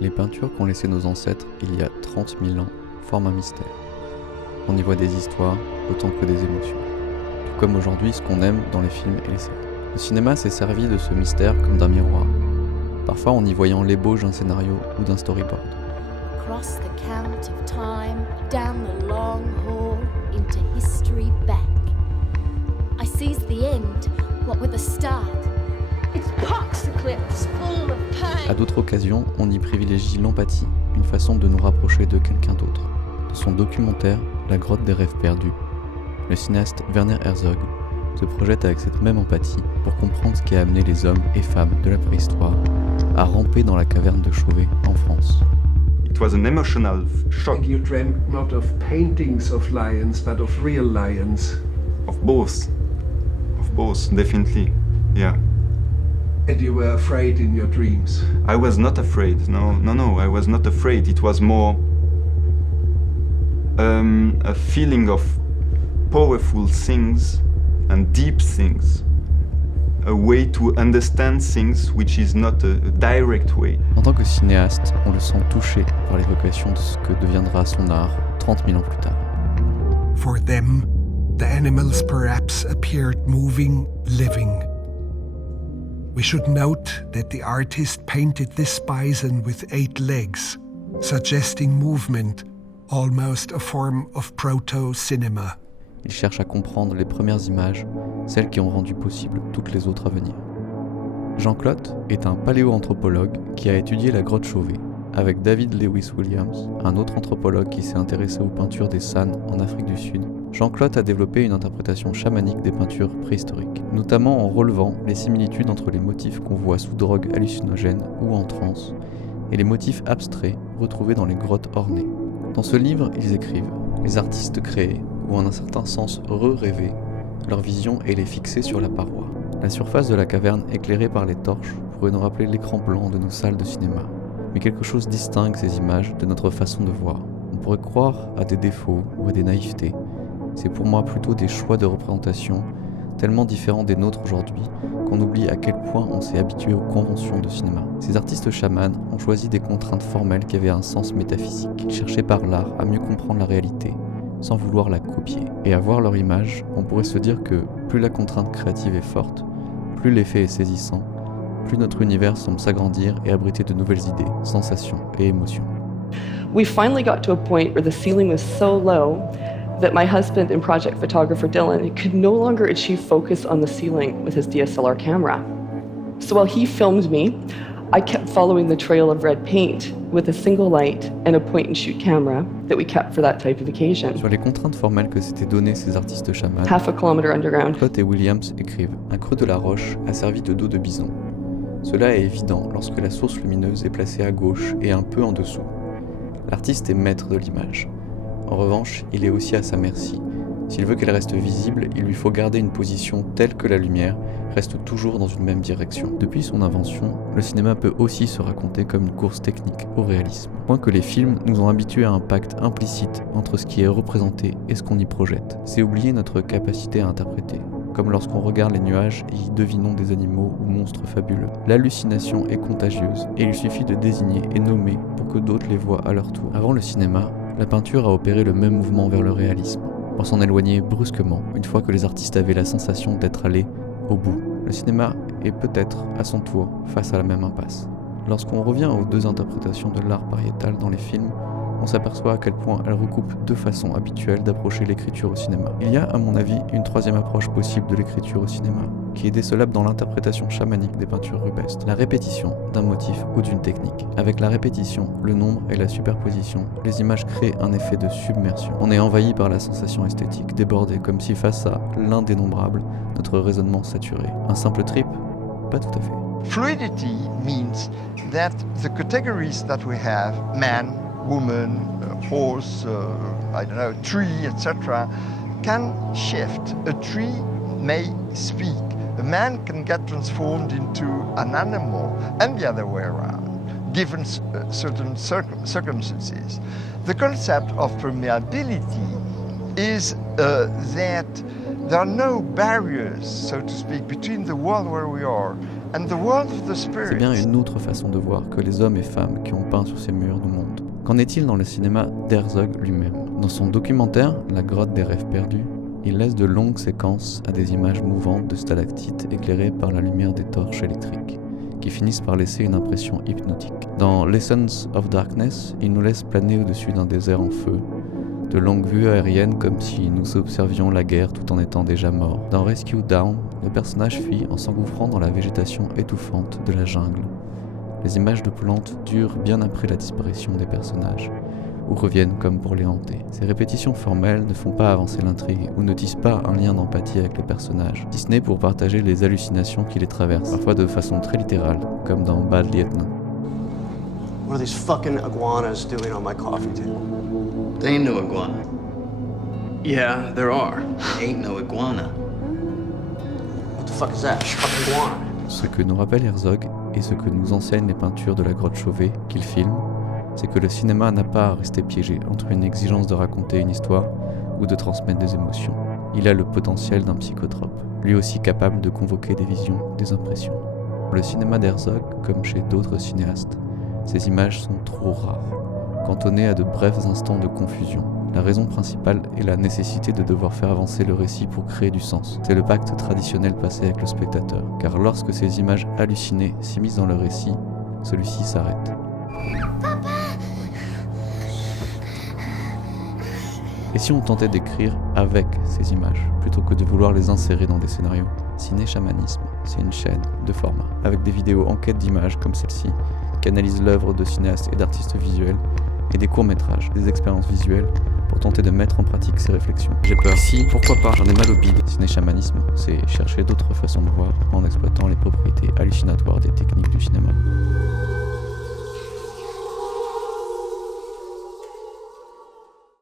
Les peintures qu'ont laissées nos ancêtres il y a 30 000 ans forment un mystère. On y voit des histoires autant que des émotions. Tout comme aujourd'hui ce qu'on aime dans les films et les séries. Le cinéma s'est servi de ce mystère comme d'un miroir. Parfois en y voyant l'ébauche d'un scénario ou d'un storyboard. Across the count of time, down the long hall, into history back. I seized the end, what with a start. It's Poxoclips, full of pain. À d'autres occasions, on y privilégie l'empathie, une façon de nous rapprocher de quelqu'un d'autre. De son documentaire La grotte des rêves perdus, le cinéaste Werner Herzog se projette avec cette même empathie pour comprendre ce qui a amené les hommes et femmes de la préhistoire à ramper dans la caverne de Chauvet en France. It was an emotional shock. And you dreamt not of paintings of lions, but of real lions. Of both, definitely, yeah. And you were afraid in your dreams. I was not afraid, no, I was not afraid. It was more a feeling of powerful things and deep things. A way to understand things which is not a direct way. En tant que cinéaste, on le sent touché par l'évocation de ce que deviendra son art 30 000 ans plus tard. For them, the animals perhaps appeared moving, living. We should note that the artist painted this bison with 8 legs, suggesting movement, almost a form of proto-cinema. Il cherche à comprendre les premières images, celles qui ont rendu possible toutes les autres à venir. Jean Clotte est un paléoanthropologue qui a étudié la grotte Chauvet, avec David Lewis Williams, un autre anthropologue qui s'est intéressé aux peintures des San en Afrique du Sud. Jean Clotte a développé une interprétation chamanique des peintures préhistoriques, notamment en relevant les similitudes entre les motifs qu'on voit sous drogue hallucinogène ou en transe, et les motifs abstraits retrouvés dans les grottes ornées. Dans ce livre, ils écrivent « Les artistes créés, ou en un certain sens re-rêver, leur vision est les fixer sur la paroi. La surface de la caverne éclairée par les torches pourrait nous rappeler l'écran blanc de nos salles de cinéma. Mais quelque chose distingue ces images de notre façon de voir. On pourrait croire à des défauts ou à des naïvetés. C'est pour moi plutôt des choix de représentation tellement différents des nôtres aujourd'hui qu'on oublie à quel point on s'est habitué aux conventions de cinéma. Ces artistes chamans ont choisi des contraintes formelles qui avaient un sens métaphysique. Ils cherchaient par l'art à mieux comprendre la réalité, sans vouloir la copier. Et à voir leur image, on pourrait se dire que plus la contrainte créative est forte, plus l'effet est saisissant, plus notre univers semble s'agrandir et abriter de nouvelles idées, sensations et émotions. We finally got to a point where the ceiling was so low that my husband and project photographer Dylan could no longer achieve focus on the ceiling with his DSLR camera. So while he filmed me, I kept following the trail of red paint with a single light and a point-and-shoot camera that we kept for that type of occasion. Sur les contraintes formelles que s'étaient données ces artistes chamans, Half a kilometer underground. Clotte et Williams écrivent « Un creux de la roche a servi de dos de bison. Cela est évident lorsque la source lumineuse est placée à gauche et un peu en dessous. L'artiste est maître de l'image. En revanche, il est aussi à sa merci. S'il veut qu'elle reste visible, il lui faut garder une position telle que la lumière reste toujours dans une même direction. Depuis son invention, le cinéma peut aussi se raconter comme une course technique au réalisme. Au point que les films nous ont habitués à un pacte implicite entre ce qui est représenté et ce qu'on y projette. C'est oublier notre capacité à interpréter. Comme lorsqu'on regarde les nuages et y devinons des animaux ou monstres fabuleux. L'hallucination est contagieuse et il suffit de désigner et nommer pour que d'autres les voient à leur tour. Avant le cinéma, la peinture a opéré le même mouvement vers le réalisme, pour s'en éloigner brusquement une fois que les artistes avaient la sensation d'être allés au bout. Le cinéma est peut-être à son tour face à la même impasse. Lorsqu'on revient aux deux interprétations de l'art pariétal dans les films, on s'aperçoit à quel point elles recoupent deux façons habituelles d'approcher l'écriture au cinéma. Il y a, à mon avis, une troisième approche possible de l'écriture au cinéma, qui est décelable dans l'interprétation chamanique des peintures rupestres, la répétition d'un motif ou d'une technique. Avec la répétition, le nombre et la superposition, les images créent un effet de submersion. On est envahi par la sensation esthétique, débordé comme si face à l'indénombrable, notre raisonnement saturé. Un simple trip? Pas tout à fait. Fluidity means that the categories that we have, man, woman, horse, I don't know, tree, etc., can shift. A tree may speak. A man can get transformed into an animal, and the other way around, given certain circumstances. The concept of permeability is that there are no barriers, so to speak, between the world where we are And the world of the C'est bien spirits une autre façon de voir que les hommes et femmes qui ont peint sur ces murs nous montrent. Qu'en est-il dans le cinéma d'Herzog lui-même? Dans son documentaire « La grotte des rêves perdus », il laisse de longues séquences à des images mouvantes de stalactites éclairées par la lumière des torches électriques, qui finissent par laisser une impression hypnotique. Dans Lessons of Darkness, il nous laisse planer au-dessus d'un désert en feu, de longues vues aériennes comme si nous observions la guerre tout en étant déjà morts. Dans Rescue Down, le personnage fuit en s'engouffrant dans la végétation étouffante de la jungle. Les images de plantes durent bien après la disparition des personnages, ou reviennent comme pour les hanter. Ces répétitions formelles ne font pas avancer l'intrigue ou ne tissent pas un lien d'empathie avec les personnages, si ce n'est pour partager les hallucinations qui les traversent, parfois de façon très littérale, comme dans Bad Lieutenant. What are these fucking iguanas doing on my coffee table? There ain't no iguana. Yeah, there are. There ain't no iguana. What the fuck is that? Fucking iguana. Ce que nous rappelle Herzog, et ce que nous enseignent les peintures de la grotte Chauvet qu'il filme, c'est que le cinéma n'a pas à rester piégé entre une exigence de raconter une histoire ou de transmettre des émotions. Il a le potentiel d'un psychotrope, lui aussi capable de convoquer des visions, des impressions. Pour le cinéma d'Herzog, comme chez d'autres cinéastes, ces images sont trop rares, cantonnées à de brefs instants de confusion. La raison principale est la nécessité de devoir faire avancer le récit pour créer du sens. C'est le pacte traditionnel passé avec le spectateur, car lorsque ces images hallucinées s'immiscent dans le récit, celui-ci s'arrête. Et si on tentait d'écrire avec ces images, plutôt que de vouloir les insérer dans des scénarios? Ciné Chamanisme, c'est une chaîne de format, avec des vidéos en quête d'images comme celle-ci, qui analysent l'œuvre de cinéastes et d'artistes visuels, et des courts-métrages, des expériences visuelles, pour tenter de mettre en pratique ces réflexions. J'ai peur. Si, pourquoi pas, j'en ai mal au bide. Ciné Chamanisme, c'est chercher d'autres façons de voir en exploitant les propriétés hallucinatoires des techniques du cinéma.